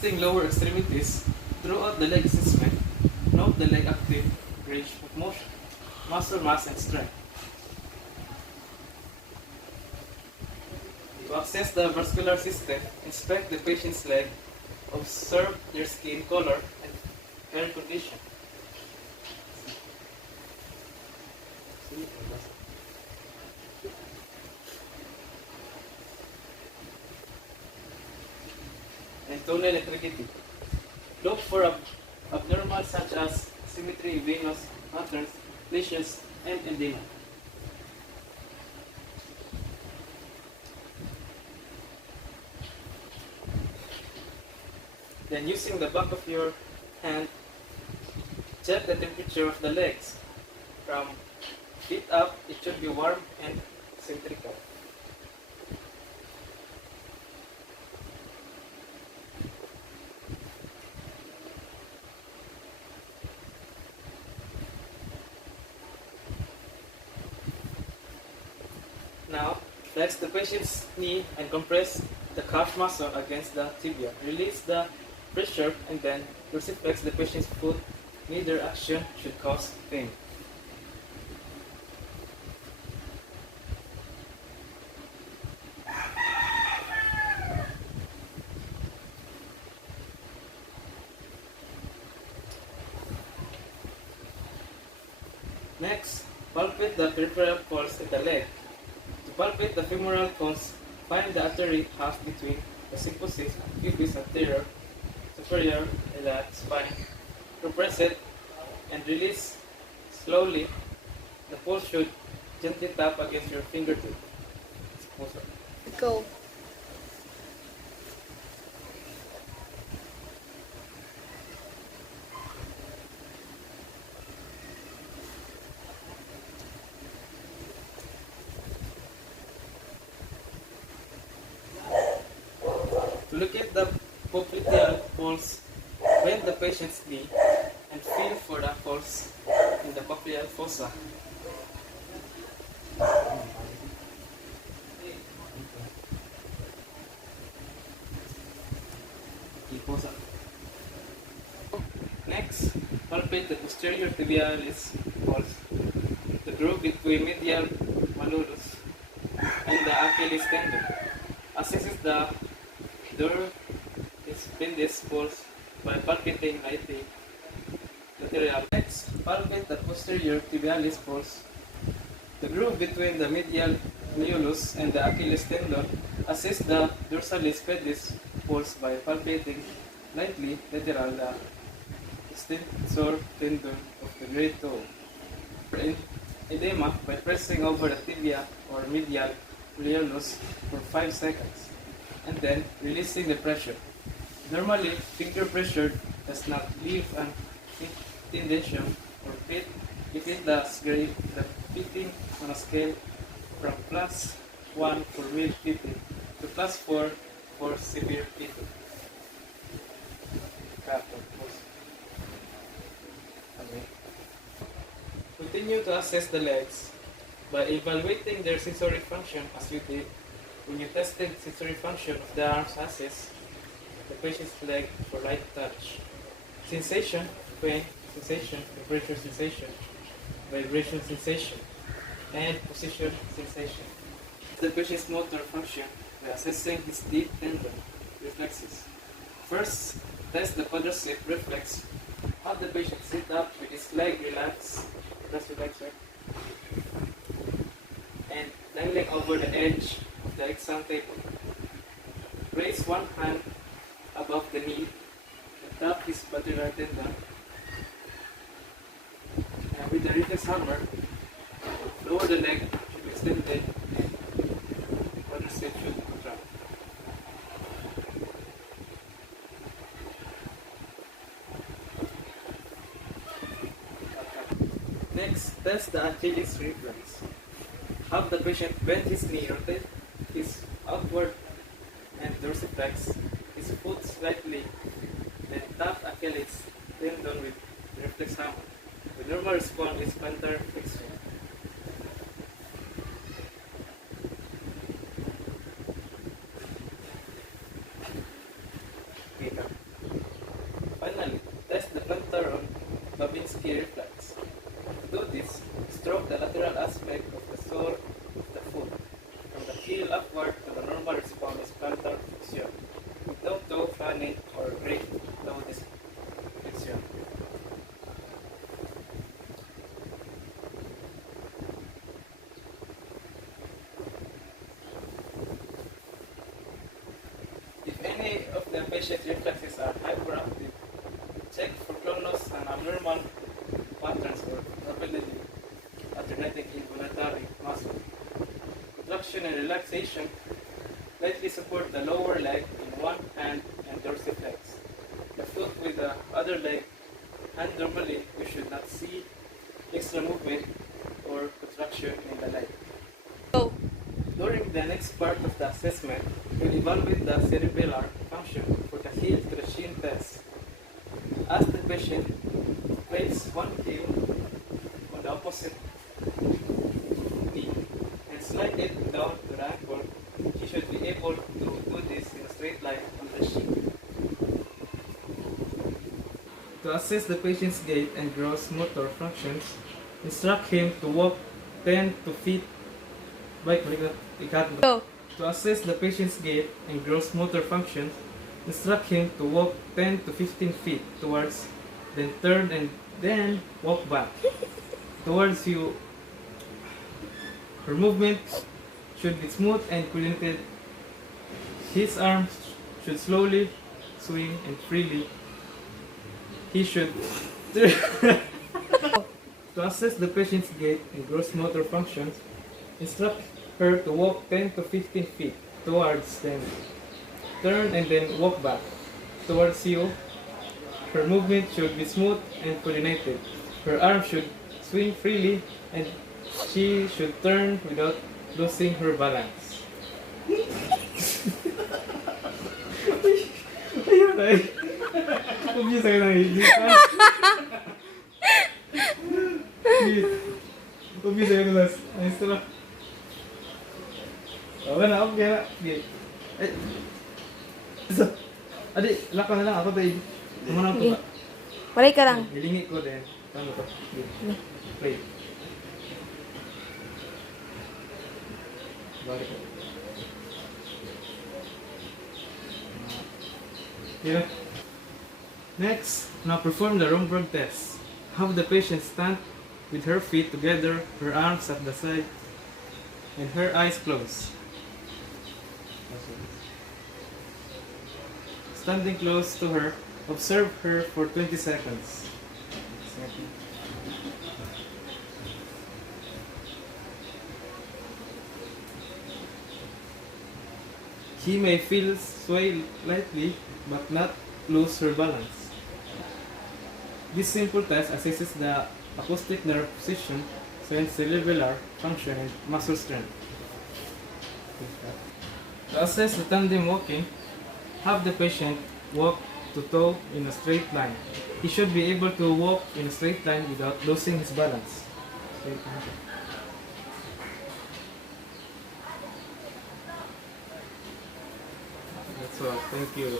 Testing lower extremities throughout the leg assessment. Note the leg active range of motion, muscle mass, and strength. To assess the vascular system, inspect the patient's leg, observe their skin color and hair condition. And tonal integrity. Look for abnormal such as symmetry, venous patterns, lesions, and edema. Then using the back of your hand, check the temperature of the legs. From feet up, it should be warm and symmetrical. Now, flex the patient's knee and compress the calf muscle against the tibia. Release the pressure and then dorsiflex the patient's foot. Neither action should cause pain. Next, palpate the peripheral folds in the leg. To palpate the femoral cones, find the artery half between the symphysis and pubis anterior, superior, and the spine. Compress it and release slowly. The pulse should gently tap against your fingertip. Go. To locate the popliteal pulse, bend the patient's knee and feel for the pulse in the popliteal fossa. Next, palpate the posterior tibialis pulse, the groove between medial malleolus and the Achilles tendon. Assesses the Dorsalis pulse by palpating lightly lateral. Next, palpate the posterior tibialis pulse, the groove between the medial malleolus and the Achilles tendon. Assess the dorsalis pedis pulse by palpating lightly lateral the extensor tendon of the great toe. In edema by pressing over the tibia or medial malleolus for 5 seconds and then releasing the pressure. Normally, finger pressure does not leave an indentation or pit if it does grade the pitting on a scale from +1 for mild pitting to +4 for severe pitting. Continue to assess the legs by evaluating their sensory function as you did when you tested sensory function of the arms. Assess the patient's leg for light touch, sensation, pain sensation, temperature sensation, vibration sensation, and position sensation. The patient's motor function by assessing his deep tendon reflexes. First, test the quadricep reflex. Have the patient sit up with his leg relaxed, and dangling over the edge of the exam table. Raise one hand above the knee and tap his patellar tendon. And with the reflex hammer, lower the leg should be extended and quadricep should contract. Next, test the Achilles reflex. Have the patient bend his knee, rotate his outward and dorsiflex his foot slightly, then tap Achilles tendon with the reflex hammer. The normal response is plantar flexion. Okay. mobility reflex. To do this, stroke the lateral aspect of the sole of the foot, from the heel upward to the normal response plantar flexion. Don't do fanning or break toe this flexion. If any of the patient's reflexes are hyperactive, check for clonus and abnormal patterns or rapidly alternating involuntary muscle. Contraction and relaxation. Lightly support the lower leg in one hand and dorsiflex. The foot with the other leg, and normally you should not see extra movement or contraction in the leg. Go. During the next part of the assessment, we'll evaluate the cerebellar function for the heel to the shin test. Ask the patient to place one heel on the opposite knee and slide it down to the ankle. She should be able to do this in a straight line on the sheet. To assess the patient's gait and gross motor functions, instruct him to walk 10 to feet. Go. To assess the patient's gait and gross motor functions, instruct him to walk 10 to 15 feet towards, then turn and then walk back towards you. Her movement should be smooth and coordinated. His arms should slowly swing and freely. He should to assess the patient's gait and gross motor functions, instruct her to walk 10 to 15 feet towards them. Turn and then walk back towards you. Her movement should be smooth and coordinated. Her arms should swing freely and she should turn without losing her balance. Ayun ay. Obvious ay nang hindi ka. Obvious ay nang ayos na. Okay na, okay na. Ay. So, adi, lakon na lang ako tayo. Kumana ko Sige. ba? Walay ka lang. Hilingi ko din. Tama to. Play. Balik ko. Yeah. Next, now perform the Romberg test. Have the patient stand with her feet together, her arms at the side, and her eyes closed. Standing close to her, observe her for 20 seconds. He may feel sway lightly but not lose her balance. This simple test assesses the acoustic nerve position, cerebellar function, and muscle strength. To assess the tandem walking, have the patient walk to toe in a straight line. He should be able to walk in a straight line without losing his balance. That's all. Thank you.